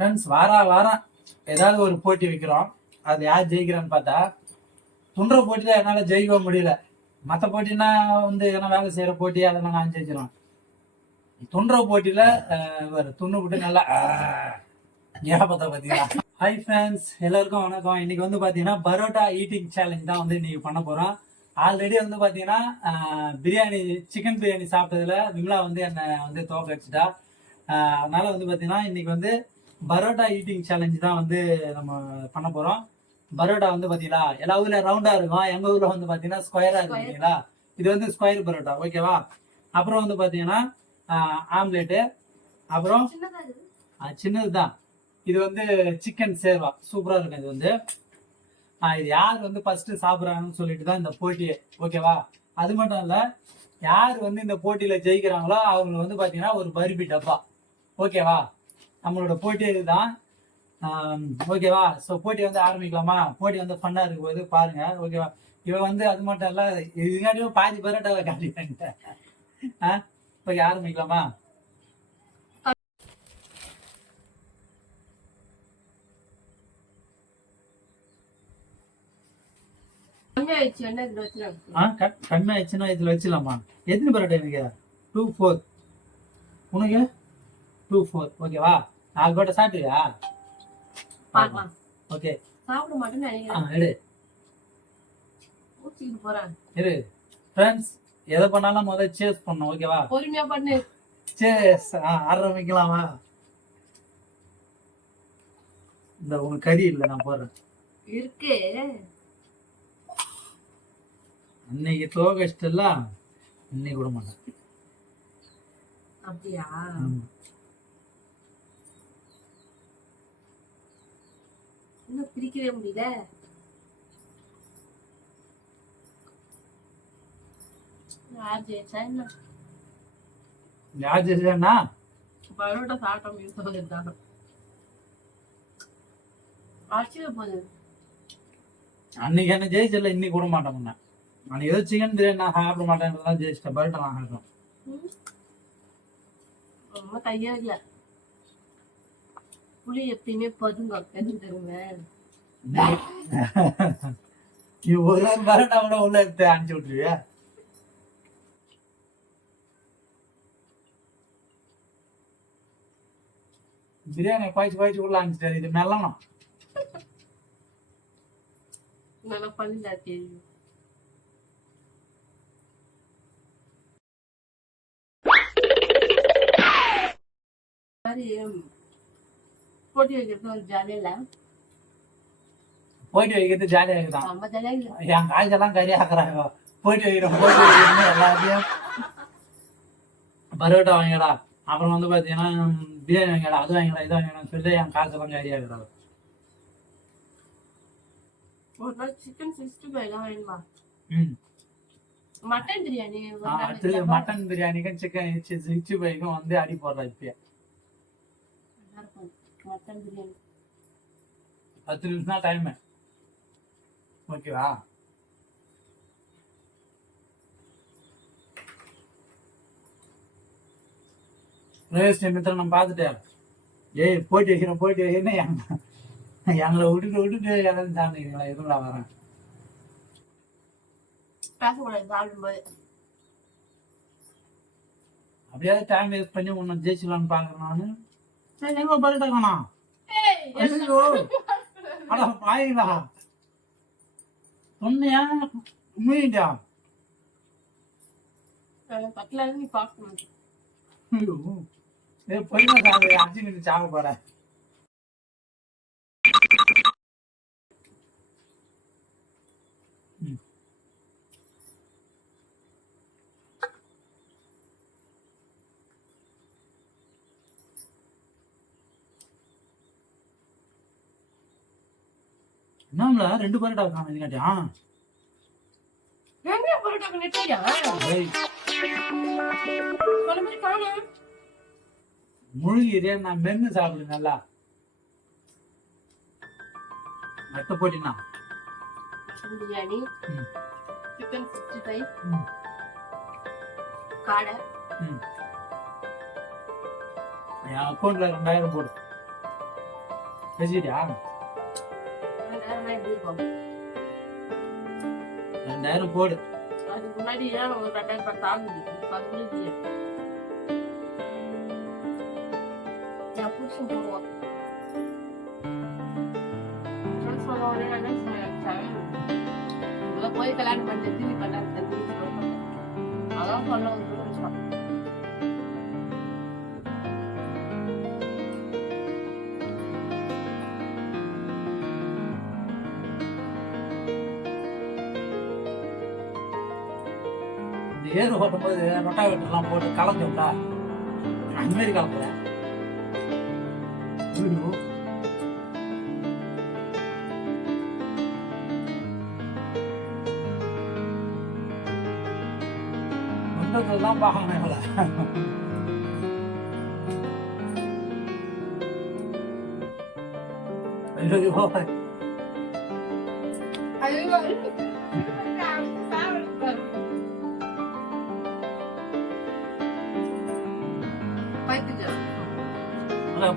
Friends வாரம் ஏதாவது ஒரு போட்டி வைக்கிறோம். அது யார் ஜெயிக்கிறான்னு பார்த்தா துன்ற போட்டியில என்னால் ஜெயிக்க முடியல. மற்ற போட்டினா எதனா வேலை செய்கிற போட்டி அதெல்லாம் நான் ஜெயிச்சிடும். துன்ற போட்டியில் துண்ணு போட்டு நல்லா ஞாபகத்தை பார்த்தீங்களா. ஹாய் ஃப்ரெண்ட்ஸ், எல்லாருக்கும் வணக்கம். இன்னைக்கு பார்த்தீங்கன்னா பரோட்டா ஈட்டிங் சேலஞ்ச் தான் இன்னைக்கு பண்ண போகிறோம். ஆல்ரெடி பார்த்தீங்கன்னா பிரியாணி சிக்கன் பிரியாணி சாப்பிட்டதுல விமலா என்னை தோக்கடிச்சிட்டா. அதனால பார்த்தீங்கன்னா இன்னைக்கு பரோட்டா ஈட்டிங் சேலஞ்ச் தான் நம்ம பண்ண போறோம். பரோட்டா பாத்தீங்களா எல்லா ஊர்ல ரவுண்டா இருக்கும், எங்க ஊர்ல பாத்தீங்கன்னா ஸ்கொயரா இருக்கும். பாத்தீங்களா, இது ஸ்கொயர் பரோட்டா, ஓகேவா. அப்புறம் பாத்தீங்கன்னா ஆம்லேட்டு, அப்புறம் சின்னதுதான் இது சிக்கன் சேர்வா சூப்பரா இருக்கும். இது இது யார் ஃபர்ஸ்ட் சாப்பிடுறாங்கன்னு சொல்லிட்டு தான் இந்த போட்டியே, ஓகேவா. அது மட்டும் இல்ல, யார் இந்த போட்டியில ஜெயிக்கிறாங்களோ அவங்க பாத்தீங்கன்னா ஒரு பர்பி டப்பா, ஓகேவா. நம்மளோட போட்டி இதுதான், ஓகேவா. ஸோ போட்டி ஆரம்பிக்கலாமா. போட்டி ஃபன்னா இருக்கும் போது பாருங்க, ஓகேவா. இவன் அது மட்டும் இல்ல, இதுக்காட்டியும் பாதி பரோட்டாவை காட்டிட்டேன். ஓகே, ஆரம்பிக்கலாமா. கம்மியாயிடுச்சுன்னா இதுல வச்சிடலாமா. எத்தனை பரோட்டா எனக்கு? 2-4. உனக்கு 2-4, ஓகேவா. 4 பரோட்டா சாப்பிடுவியா? ஓகே, சாப்பிட மாட்டேன்னு எடு. இரு ஃப்ரெண்ட்ஸ், எதை பண்ணாலும் முதல்ல சேஸ் பண்ணணும், ஓகேவா. பொறுமையா பண்ணு. சேஸ் ஆரம்பிக்கலாமா. இந்த உங்க கறி இல்ல, நான் போடுறேன் இருக்கு. அன்னைக்கு தோகஸ்டல்ல இன்னைக்கு விட மாட்டேன். அப்படியா? இன்னும் பிரிக்கவே முடியல. யார் ஜெயிச்சா பரோட்டா சாப்பிட்டோம். அன்னைக்கு என்ன ஜெயிச்சல, இன்னைக்கு விட மாட்டோம். நான் ஏதோ சிக்கன் பிரியாணி நான் சாப்பிட மாட்டேன், ஜெயிச்சிட்டேன். பரோட்டா நான் சாப்பிட்டோம். ரொம்ப கையா இல்ல, புளி எப்பயுமே பதுங்க எதுவும் தருங்க. நீ ஒரு பரோட்டா கூட உள்ள எடுத்து அனுப்பிச்சு விட்டுருவியா. பிரியாணி பாய்ச்சி உள்ள அனுப்பிச்சிட்டாரு. இது மெல்லணும் நல்லா பண்ணிடா. போட்டி வைக்கிறது ஒரு ஜாலியா இல்ல. போட்டி வைக்கிறது ஜாலியா இருக்குதான். என் காய்ச்செல்லாம் கறி ஆக்குறாங்க. போட்டி வைக்கிறோம் எல்லாத்தையும். பரோட்டா வாங்கடா, அப்புறம் பாத்தீங்கன்னா பிரியாணி வாங்கடா, அது வாங்கடா, இது வாங்கடான்னு சொல்லி என் காய்ச்செல்லாம் கறி ஆகுறாங்க. ஒரு நாள் சிக்கன் 65 தான் வேணுமா. மட்டன் பிரியாணி, மட்டன் பிரியாணிக்கும் சிக்கன் 65க்கும் அடி போடுறா. இப்ப மட்டன் பிரியாணி 10 நிமிஷம் தான் டைம், ஓகேவா. பிரவேஷ் மித்திரம் நம்ம பார்த்துட்டேன். ஏய் போட்டி வைக்கிறேன்னு எங்களை விட்டுட்டு எதாவது சாப்பிடுங்களா. எதுங்களா வரேன் அப்படியாவது டைம் வேஸ்ட் பண்ணி உன்னை ஜெயிச்சுக்கலான்னு பாக்குறேன் நானு. சரி, எங்க பரோட்டா காணோம். ஐயோ அட பாயிங்களா, சொன்னியா உண்மையா? நீ பாக்கணும். பொறுமை சாப்பிடு, 5 நிமிஷம் சாப்பிட போறேன். என்னம்ல 2 பரோட்டா காணும். இதுக்காட்டியா முழுகிறே நான் மென்னு சாப்பிடு நல்லா. மத்த போட்டினா பிரியாணி, சிக்கன் 65, காடை. என் அக்கௌண்ட்ல 2000 போடு. பேசிட்டியா? 2000 போடு. அதுக்கு முன்னாடி ஏன் ஒரு 2010 ஆகுது 15 என் புருஷன் போடுவான். போய் கல்யாணம் பண்ணிட்டு திரும்பி கல்யாணம் அதான் சொல்ல ஒரு விஷயம். ஏறு ஓட்டும்போது ரொட்டாவேட்டர்லாம் போட்டு கலந்துட்டா அந்த மாதிரி கலந்துறேன். தான் பார்க்கணும் எங்களை.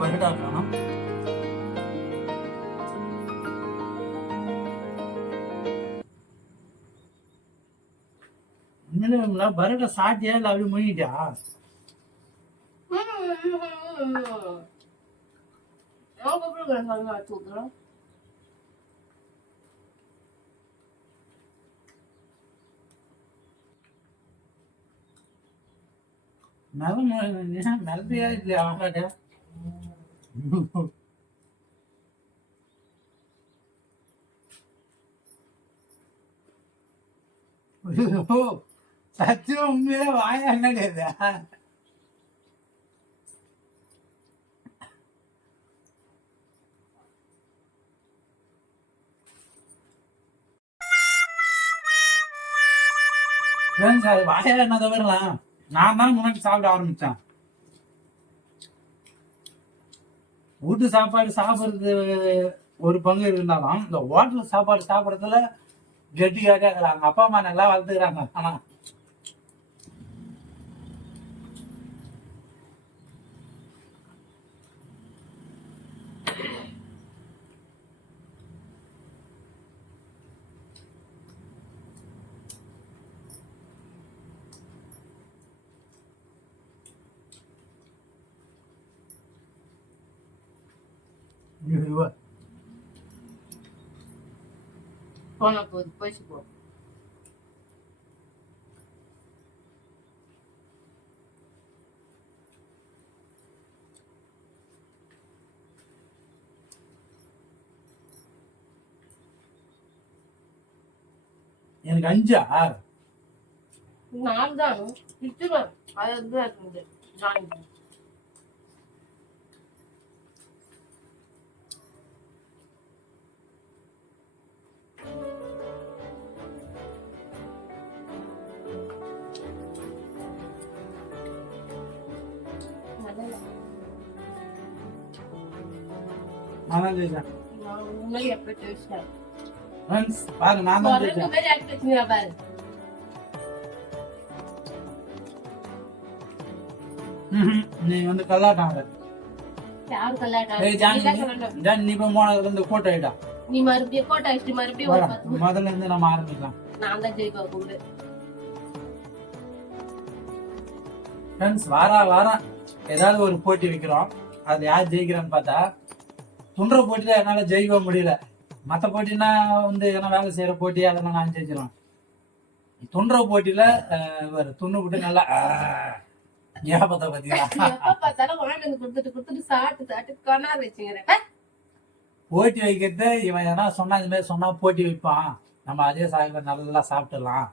பரிடா இருக்கணும். பரோட்டா சாட்டியா இல்ல அப்படி முழுங்கிட்டியா? நல்லதையா இல்லையா ஆகாட்ட? சத்தியம் உண்மையில வாயா என்னது? வாயா என்ன தவிரலாம் நான் தான் முன்னாடி சாப்பிட ஆரம்பிச்சேன். வீட்டு சாப்பாடு சாப்பிடுறது ஒரு பங்கு இருந்தாலும் இந்த ஹோட்டல் சாப்பாடு சாப்பிடறதுல கெட்டிக்காக இருக்கிறாங்க. அப்பா அம்மா நல்லா வளர்த்துக்கிறாங்க. ஆனா போன போது போயிட்டு போ. எனக்கு 5 நான் தான் திட்டுவேன். அதுதான் இருக்கு நான் நீ வந்து கல்லாட்டாங்க. நீ போனதுல இருந்து கோட்டை ஆயிட்டா. நீ மறுபடியும் கோட்டை ஆயிட்டு மறுபடியும் முதல்ல இருந்து நம்ம ஆரம்பிக்கலாம். நான் தான் ஜெயிப்பா கூடு. வாரம் ஏதாவது ஒரு போட்டி வைக்கிறோம். அது யார் ஜெயிக்கிறான்னு பார்த்தா துன்ற போட்டியில என்னால ஜெயிக்க முடியல. மற்ற போட்டினா வந்து எதனா வேலை செய்யற போட்டி அதெல்லாம் நான் ஜெயிச்சிடும். துன்ற போட்டியில துண்ணு போட்டு நல்லா ஞாபகத்தை போட்டி வைக்கிறது இவன் எதனா சொன்னா இது மாதிரி சொன்னா போட்டி வைப்பான். நம்ம அதே சாயல நல்லா சாப்பிட்டுலாம்.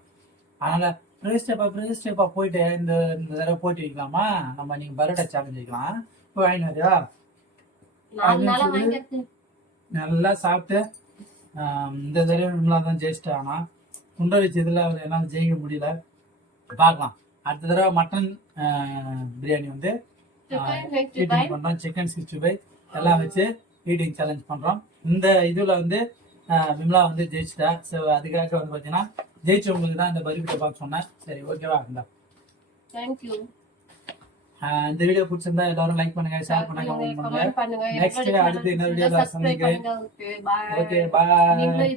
அதனால பிரேஸ்டேப்பா போயிட்டு இந்த தடவை போட்டி வைக்கலாமா, நம்ம நீங்க பரோட்டா சேலஞ்ச் வைக்கலாம் போய் வாங்கிட்டு வரியா நல்லா சாப்பிட்டு இந்த தடவை நம்மளா தான் ஜெயிச்சிட்டு. ஆனா துண்டை வச்சதுல அவர் என்னால ஜெயிக்க முடியல. பார்க்கலாம். அடுத்த தடவை மட்டன் பிரியாணி வந்து ஈட்டிங் பண்றோம். சிக்கன் 65 எல்லாம் வச்சு ஈட்டிங் சேலஞ்ச் பண்றோம். இந்த இதுல வந்து விமலா வந்து ஜெயிச்சிட்டா. ஸோ அதுக்காக வந்து பார்த்தீங்கன்னா ஜெயிச்சவங்களுக்கு தான் இந்த பரிபிட்ட பார்க்க சொன்னேன். சரி ஓகேவா இருந்தா தேங்க்யூ. இந்த வீடியோ பிடிச்சிருந்தா எல்லாரும் லைக் பண்ணுங்க, ஷேர் பண்ணுங்க, கமெண்ட் பண்ணுங்க. கமெண்ட் பண்ணுங்க. Next அடுத்து என்ன video ல சப்ஸ்கிரைப் சந்திக்கிறேன். பண்ணுங்க. Okay bye. Okay bye. நீங்களும்